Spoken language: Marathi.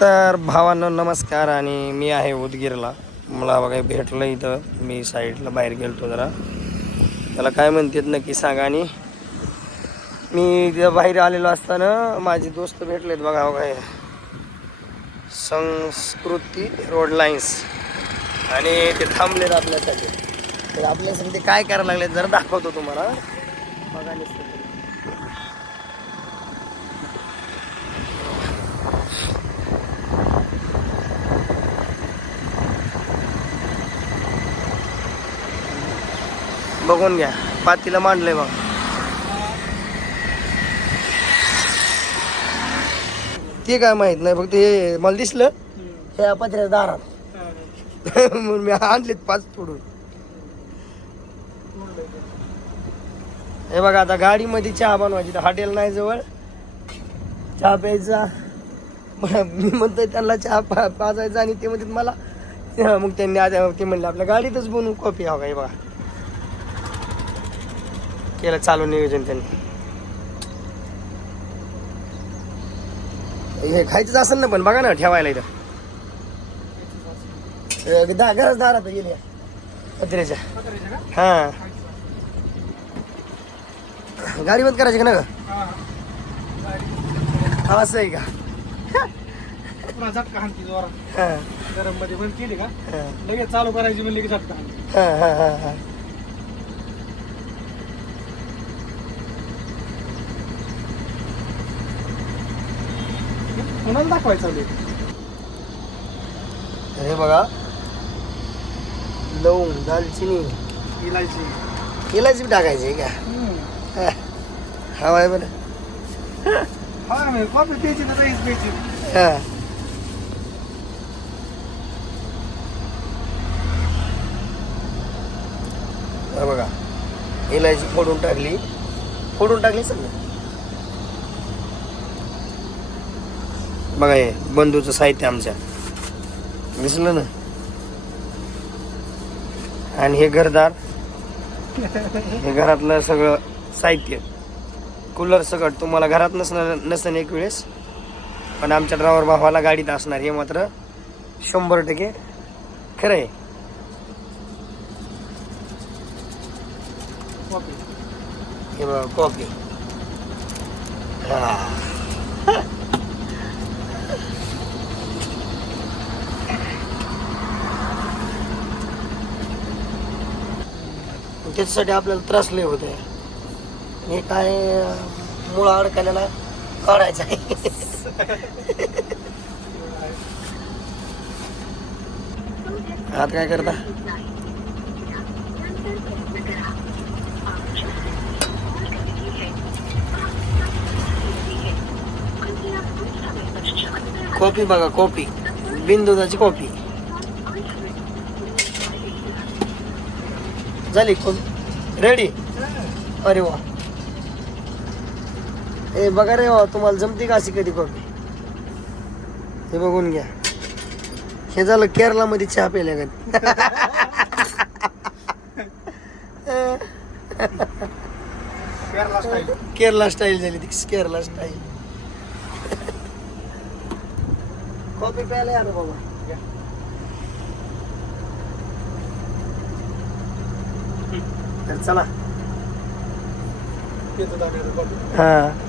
तर भावांनो नमस्कार. आणि मी आहे उदगीरला. मला बघा भेटलं इथं. मी साईडला बाहेर गेलतो जरा. त्याला काय म्हणतात नक्की सांगा. आणि मी तिथं बाहेर आलेलो असताना माझे दोस्त भेटलेत बघा. बघा संस्कृती रोड लाईन्स. आणि ते थांबलेत आपल्यासाठी. तर आपल्यासाठी ते काय करायला लागले जरा दाखवतो तुम्हाला. बघा नुसतं बघून घ्या. पातीला मांडलंय बघ. ते काय माहित नाही. फक्त हे मला दिसलं हे पत्र्याच्या दारात म्हणून मी आणलेत 5 तोडून. हे बघा आता गाडीमध्ये चहा बनवायची. तर हॉटेल नाही जवळ. चहा प्यायचा. मी म्हणतोय त्यांना चहा पाजायचा आणि ते म्हणतात मला. मग त्यांनी आता ते म्हणले आपल्या गाडीतच बनवून कॉफी हवा. हे बघा केलं चालू नियोजन त्यांनी. हे खायचंच असेल ना पण बघा ना ठेवायला इथं. घरच दारात गेले पत्र्याच्या. हा गाडी बंद करायची का ना ग. असं आहे का. झटका हाणती जोरात. हा गरम मध्ये बंद केली का लगेच चालू करायची म्हणली की झटका हाणती. हा हा हा हा. कोणाला दाखवायचं चालू हे बघा लवंग दालचिनी इलायची. इलायची बी टाकायची का. हवा आहे बरं. हा ना कॉफी प्यायची ना राईस प्यायची. हा हे बघा इलायची फोडून टाकली सगळं. बघा हे बंधूचं साहित्य आमच्या दिसलं ना. आणि हे घरदार. हे घरातलं सगळं साहित्य. कूलर सगळं तुम्हाला घरात नसेल एक वेळेस पण आमच्या ड्रायव्हर भावाला गाडीत असणार. हे मात्र 100% खरं आहे. हे बघा कॉफी. हा त्याच्यासाठी आपल्याला त्रास लय होत आहे. हे काय मुळा अडकलेला काढायचा आहे. आता काय करता. कॉफी बघा कॉफी बिन दुधाची कॉफी झाली. रेडी. अरे वा. ए बघा रे वा तुम्हाला जमते का अशी कधी कॉफी. हे बघून घ्या. हे झालं केरळामध्ये चहा प्यायला का. केरला स्टाईल झाली ती. केरला स्टाईल कॉफी प्यायला या ना बाबा. तर चला. येतो दाखवायचं कॉफी. हा